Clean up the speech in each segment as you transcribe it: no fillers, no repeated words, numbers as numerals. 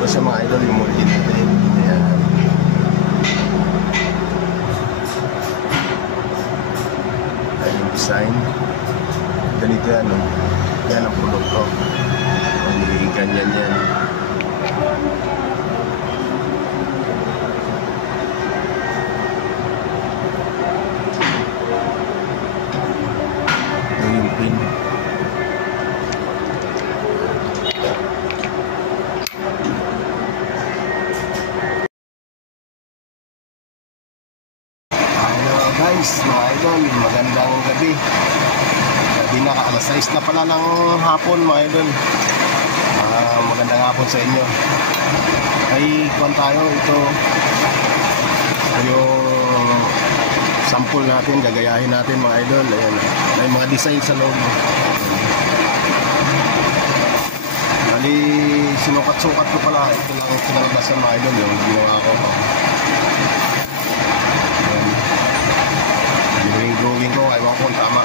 Ito sa mga idol yung multi-level. Ayan. Ayan yung design. Ganito yan, no? Yan ang produkto. Hindi ganyan yan. Ayan yung pin. Guys, mga idol, magandang gabi. Gabi na, alas 6 na pala ng hapon, mga idol. Magandang hapon sa inyo. Ay, kuwan tayo, ito yung sample natin, gagayahin natin, mga idol. Ayan, may mga design sa loob. Bali, sinukat-sukat ko pala. Ito lang kinalabasan, mga idol, yung ginawa ko. Drawing ko, ayaw ko kung tama.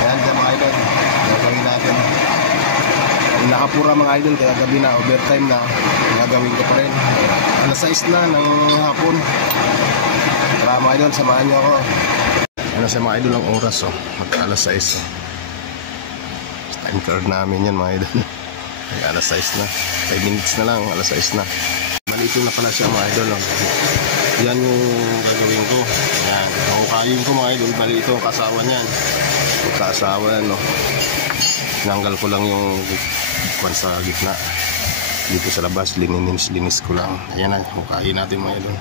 Ayan dyan mga idol, gagawin natin. Nakapura mga idol, kaya gabi na, overtime na, gagawin ko pa rin. Alas 6 na ng hapon. Tara mga idol, samahan nyo ako. Ano sa mga idol ang oras, oh, mag-alas 6, oh. Time card namin yan mga idol. Ay, alas 6 na, 5 minutes na lang, alas 6 na. Malito na pala siya mga idol, oh. Yan yung gagawin ko. Yan, hukayin ko mga idol. Bali ito ang kasawa niyan. Yung kasawa yan, no. Tinanggal ko lang yung kwan sa gitna. Dito sa labas, linis ko lang. Ayan na, hukayin natin mga idol.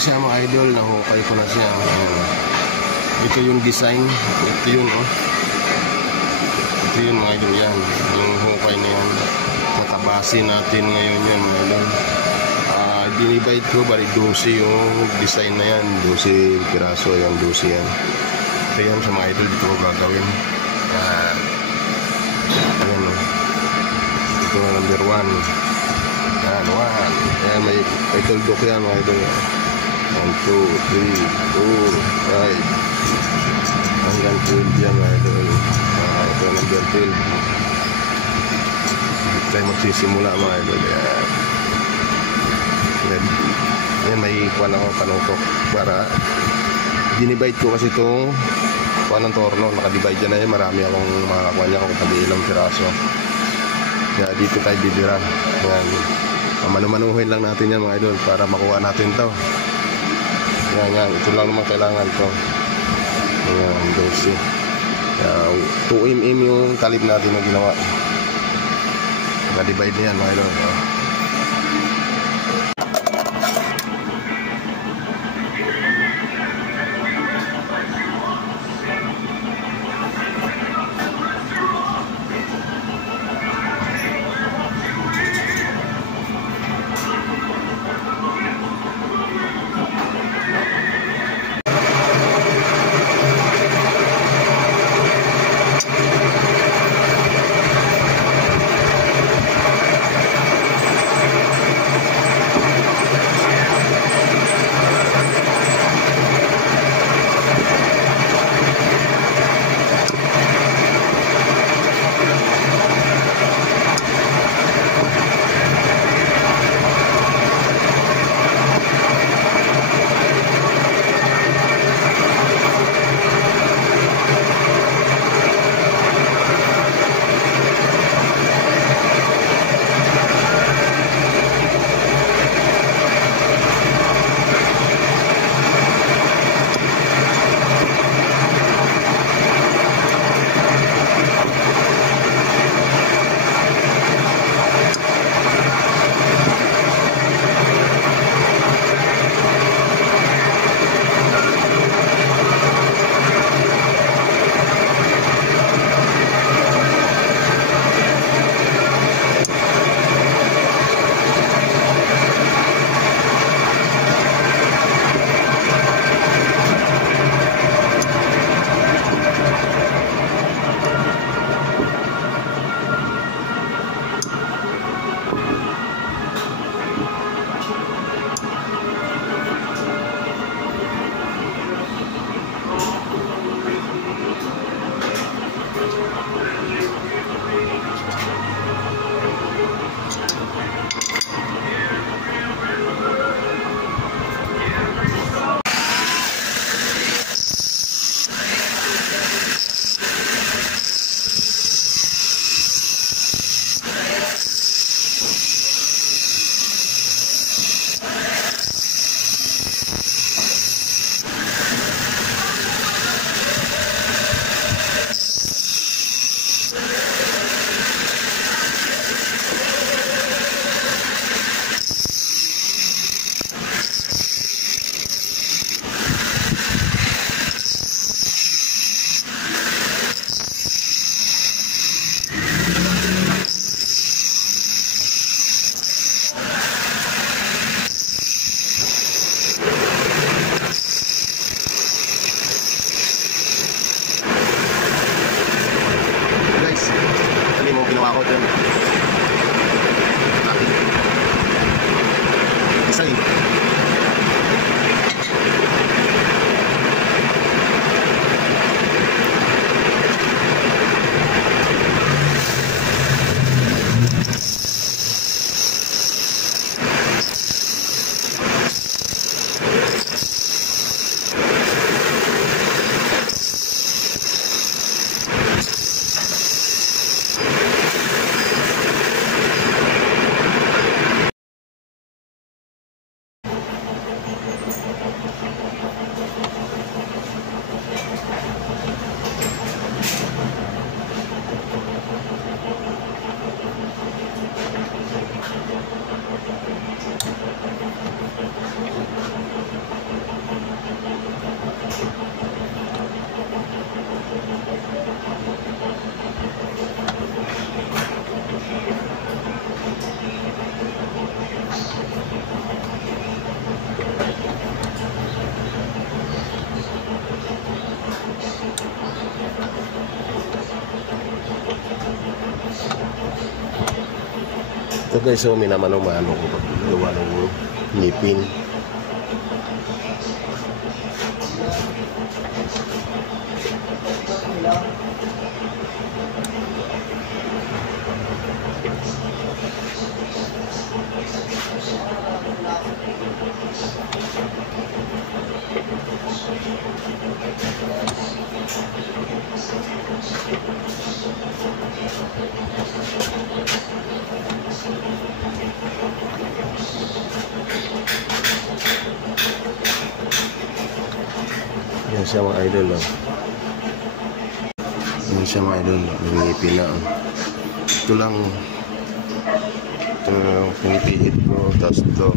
Siya mga idol, nahukay ko na siya. Ito yung design, ito yun, oh. Ito yun mga idol, yan yung hukay na yan. Tatabasin natin ngayon yan mga idol. Dinivide ko, bali 12 yung design na yan, 12 piraso yan, 12 yan. Ito yan sa mga idol, dito ko gagawin. Ayan, oh. Ito na number 1. Yan, 1. Ayan, may tuldok yan mga idol. 1, 2, 3, 4, 5 hanggang 12 yan mga idol. Ito number 12. Dito tayo magsisimula mga idol. Yan, may kuha lang ako panutok para dinivide ko kasi itong kuha ng torno. Nakadivide yan na yan. Marami akong makakuha niya kung tabi ilang piraso. Kaya dito tayo bibira. Yan, manu-manuhin lang natin yan mga idol para makuha natin to. Yan, ito lang naman kailangan ko. Ayan, 12. 2 mm yung talib natin na ginawa. Naka-divide na yan mga idol. design. Ito guys, so minamanong-manong ko paggawa ng ngipin. Yan siya mga idol, oh. Yan siya mga idol, ngipin na, oh. Ito lang pinipihit ko, tapos ito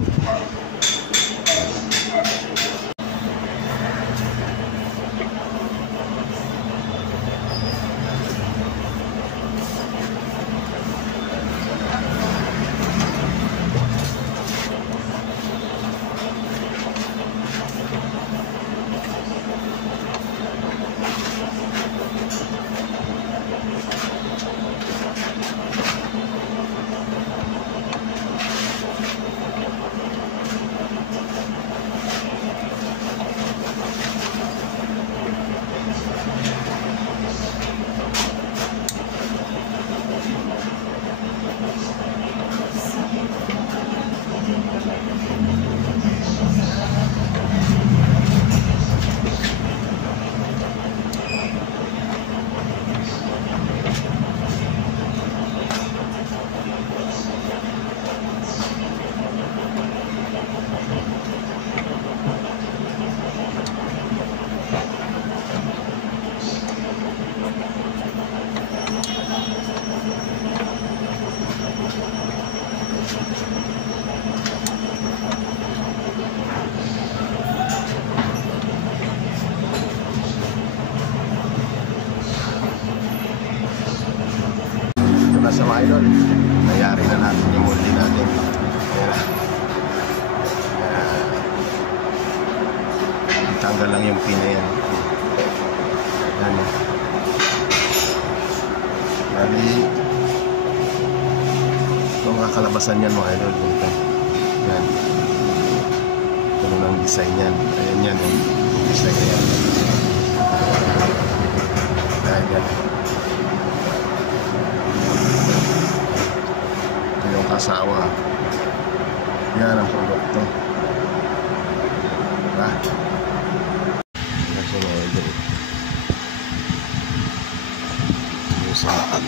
sa mga idol, nayari na natin yung molde natin. Tanggal lang yung pin na yan. Yan. Bali, ito mga kalabasan yan mga idol. Ito. Yan. Ito lang ang design yan. Ayan yan. Yung design na yan. Ayan yan. Asawa. Yan ang produkto. Diba? Kasi mga idol. Yung saan.